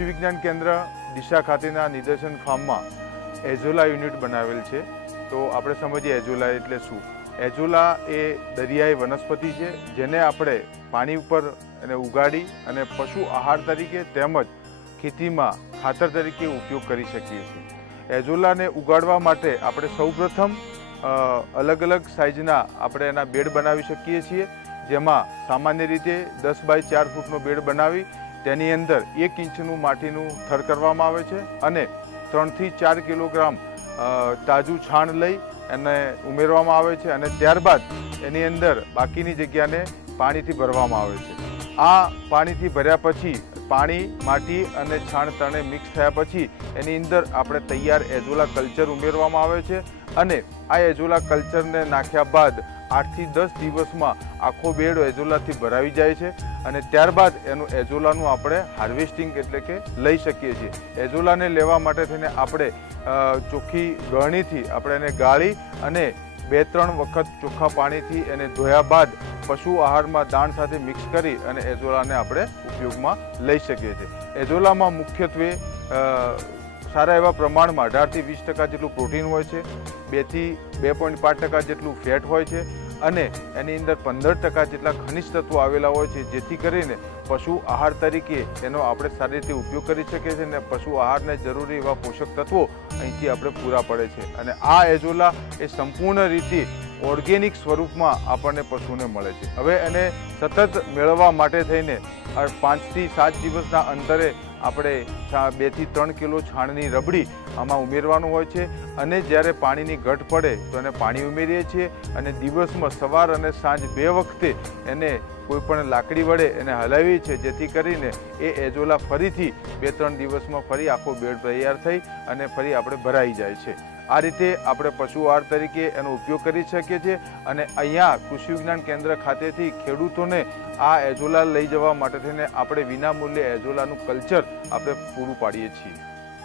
કૃષિ વિજ્ઞાન કેન્દ્ર દિશા ખાતેના નિદર્શન ફાર્મમાં એઝોલા યુનિટ બનાવેલ છે। તો આપણે સમજીએ એઝોલા એટલે શું। એઝોલા એ દરિયાઈ વનસ્પતિ છે જેને આપણે પાણી ઉપર એને ઉગાડી અને પશુ આહાર તરીકે તેમજ ખેતીમાં ખાતર તરીકે ઉપયોગ કરી શકીએ છીએ। એઝોલાને ઉગાડવા માટે આપણે સૌપ્રથમ અલગ અલગ સાઇઝના આપણે એના બેડ બનાવી શકીએ છીએ, જેમાં સામાન્ય રીતે 10 બાય 4 ફૂટનો બેડ બનાવી તેની અંદર 1 ઇંચનું માટીનું થર કરવામાં આવે છે અને 3 થી 4 કિલોગ્રામ તાજું છાણ લઈ એને ઉમેરવામાં આવે છે અને ત્યારબાદ એની અંદર બાકીની જગ્યાને પાણીથી ભરવામાં આવે છે। આ પાણીથી ભર્યા પછી પાણી, માટી અને છાણ ત્રણે મિક્સ થયા પછી એની અંદર આપણે તૈયાર એઝોલા કલ્ચર ઉમેરવામાં આવે છે અને આ એઝોલા કલ્ચરને નાખ્યા બાદ 8 થી 10 દિવસમાં આખો બેડ એઝોલાથી ભરાઈ જાય છે અને ત્યારબાદ એનું એઝોલાનું આપણે હાર્વેસ્ટિંગ એટલે કે લઈ શકીએ છીએ। એઝોલાને લેવા માટે થઈને આપણે ચોખ્ખી ગળણીથી આપણે એને ગાળી અને 2-3 વખત ચોખ્ખા પાણીથી એને ધોયા બાદ પશુ આહારમાં દાણ સાથે મિક્સ કરી અને એઝોલાને આપણે ઉપયોગમાં લઈ શકીએ છીએ। એઝોલામાં મુખ્યત્વે સારા એવા પ્રમાણમાં 18 થી 20% જેટલું પ્રોટીન હોય છે, 2 થી 2.5% જેટલું ફેટ હોય છે અને એની અંદર 15% જેટલા ખનિજ તત્વો આવેલા હોય છે, જેથી કરીને પશુ આહાર તરીકે એનો આપણે સારી રીતે ઉપયોગ કરી શકીએ છીએ અને પશુ આહારને જરૂરી એવા પોષક તત્વો અહીંથી આપણે પૂરા પડે છે અને આ એઝોલા એ સંપૂર્ણ રીતે ઓર્ગેનિક સ્વરૂપમાં આપણને પશુને મળે છે। હવે એને સતત મેળવવા માટે થઈને 5 થી 7 દિવસના અંતરે આપણે 2 થી 3 કિલો છાણની રબડી આમાં ઉમેરવાનું હોય છે અને જ્યારે પાણીની ઘટ પડે તો એને પાણી ઉમેરીએ છીએ અને દિવસમાં સવાર અને સાંજ 2 વખતે એને કોઈપણ લાકડી વડે એને હલાવીએ છીએ, જેથી કરીને એ એઝોલા ફરીથી 2-3 દિવસમાં ફરી આખો બેડ તૈયાર થઈ અને ફરી આપણે ભરાઈ જાય છે। આ રીતે આપણે પશુ આહાર તરીકે એનો ઉપયોગ કરી શકીએ છીએ અને અહીંયા કૃષિ વિજ્ઞાન કેન્દ્ર ખાતેથી ખેડૂતોને આ એઝોલા લઈ જવા માટે થઈને આપણે વિનામૂલ્યે એઝોલાનું કલ્ચર આપણે પૂરું પાડીએ છીએ।